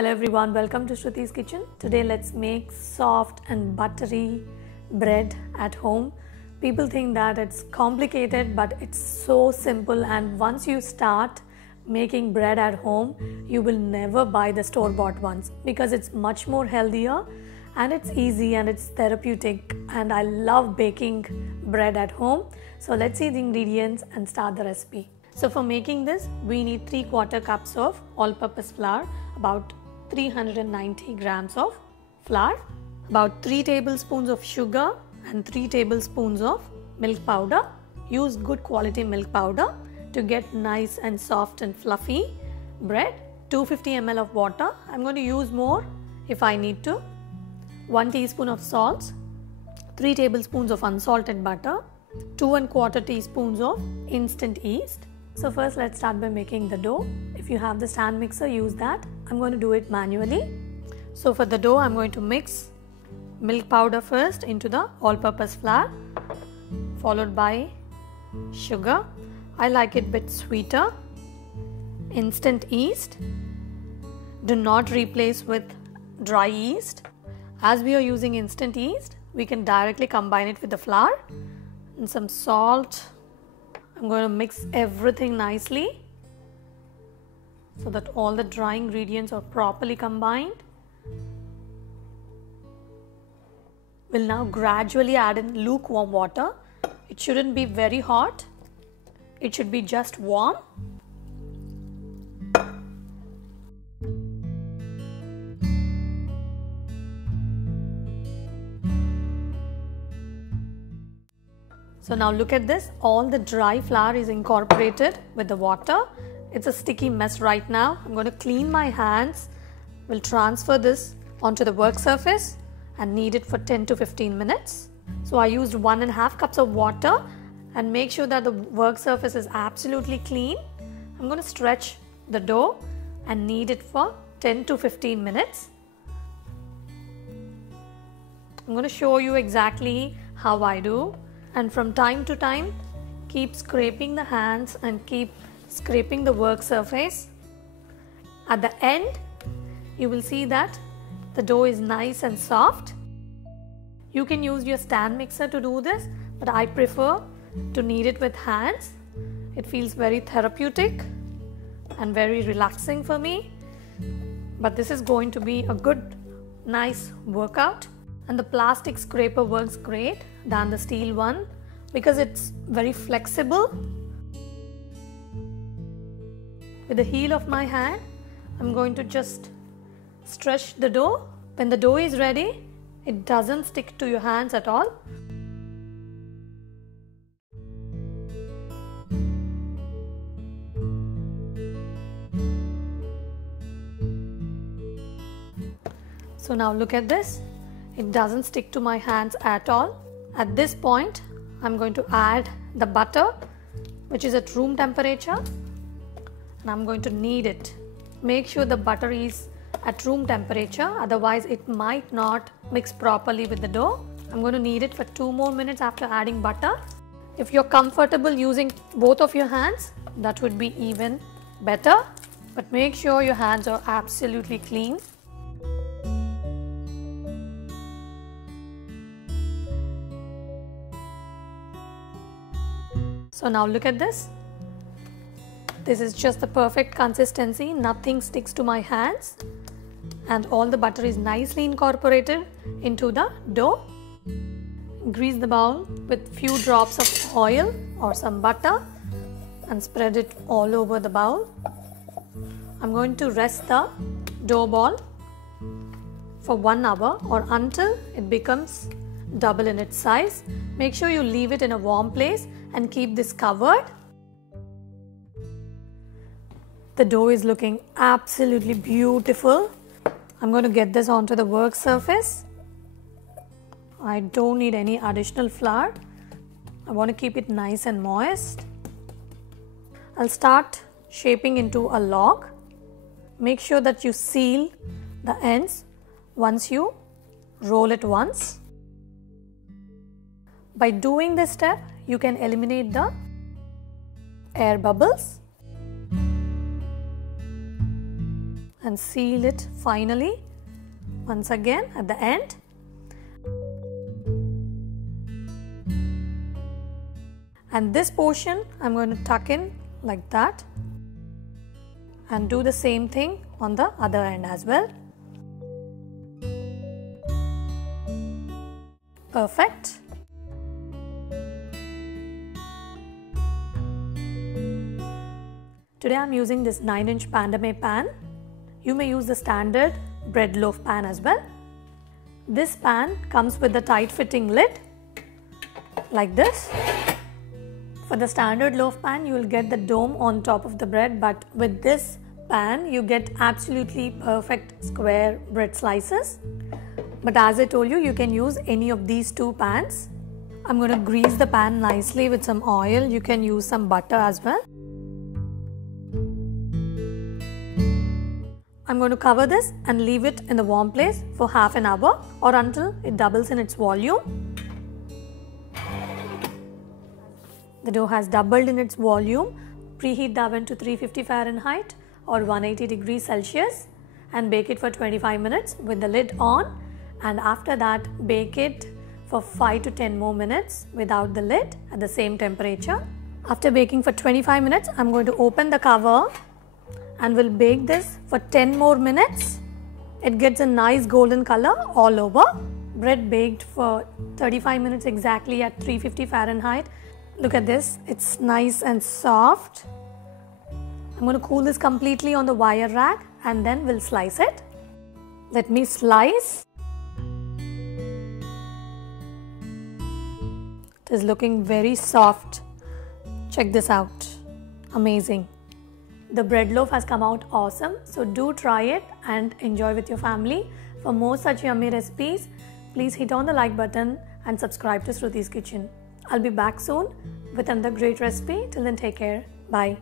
Hello everyone, welcome to Shruti's Kitchen. Today let's make soft and buttery bread at home. People think that it's complicated, but it's so simple, and once you start making bread at home, you will never buy the store-bought ones because it's much more healthier and it's easy and it's therapeutic, and I love baking bread at home. So let's see the ingredients and start the recipe. So for making this, we need 3/4 cups of all-purpose flour, about 390 grams of flour, about 3 tablespoons of sugar and 3 tablespoons of milk powder. Use good quality milk powder to get nice and soft and fluffy bread. 250 ml of water. I'm going to use more if I need to. 1 teaspoon of salt, 3 tablespoons of unsalted butter, 2 1/4 teaspoons of instant yeast. So first let's start by making the dough. If you have the stand mixer, use that. I'm going to do it manually. So for the dough, I'm going to mix milk powder first into the all-purpose flour, followed by sugar. I like it a bit sweeter. Instant yeast. Do not replace with dry yeast. As we are using instant yeast, we can directly combine it with the flour. And some salt. I'm going to mix everything nicely so that all the dry ingredients are properly combined. We'll now gradually add in lukewarm water. It shouldn't be very hot. It should be just warm. So now look at this, all the dry flour is incorporated with the water. It's a sticky mess right now. I'm going to clean my hands. We'll transfer this onto the work surface and knead it for 10 to 15 minutes. So I used 1.5 cups of water, and make sure that the work surface is absolutely clean. I'm going to stretch the dough and knead it for 10 to 15 minutes. I'm going to show you exactly how I do. And from time to time, keep scraping the hands and keep scraping the work surface. At the end, you will see that the dough is nice and soft. You can use your stand mixer to do this, but I prefer to knead it with hands. It feels very therapeutic and very relaxing for me. But this is going to be a good, nice workout. And the plastic scraper works great than the steel one because it's very flexible. With the heel of my hand, I'm going to just stretch the dough. When the dough is ready, it doesn't stick to your hands at all. So now look at this. It doesn't stick to my hands at all. At this point, I'm going to add the butter, which is at room temperature, and I'm going to knead it. Make sure the butter is at room temperature, otherwise it might not mix properly with the dough. I'm going to knead it for 2 more minutes after adding butter. If you're comfortable using both of your hands, that would be even better, but make sure your hands are absolutely clean. So now look at this. This is just the perfect consistency. Nothing sticks to my hands, and all the butter is nicely incorporated into the dough. Grease the bowl with few drops of oil or some butter and spread it all over the bowl. I'm going to rest the dough ball for 1 hour or until it becomes double in its size. Make sure you leave it in a warm place and keep this covered. The dough is looking absolutely beautiful. I'm going to get this onto the work surface. I don't need any additional flour. I want to keep it nice and moist. I'll start shaping into a log. Make sure that you seal the ends once you roll it once. By doing this step, you can eliminate the air bubbles. and seal it finally once again at the end. And this portion I'm going to tuck in like that and do the same thing on the other end as well. Perfect. Today I'm using this 9-inch Pandame pan. You may use the standard bread loaf pan as well. This pan comes with the tight fitting lid like this. For the standard loaf pan, you will get the dome on top of the bread, but with this pan, you get absolutely perfect square bread slices. But as I told you, you can use any of these two pans. I'm going to grease the pan nicely with some oil. You can use some butter as well. I'm going to cover this and leave it in the warm place for half an hour or until it doubles in its volume. The dough has doubled in its volume. Preheat the oven to 350 Fahrenheit or 180 degrees Celsius and bake it for 25 minutes with the lid on, and after that bake it for 5 to 10 more minutes without the lid at the same temperature. After baking for 25 minutes, I'm going to open the cover and we'll bake this for 10 more minutes. It gets a nice golden color all over. Bread baked for 35 minutes exactly at 350 Fahrenheit. Look at this, it's nice and soft. I'm going to cool this completely on the wire rack and then we'll slice it. Let me slice. It is looking very soft. Check this out. Amazing. The bread loaf has come out awesome, so do try it and enjoy with your family. For more such yummy recipes, please hit on the like button and subscribe to Shruti's Kitchen. I'll be back soon with another great recipe. Till then, take care. Bye.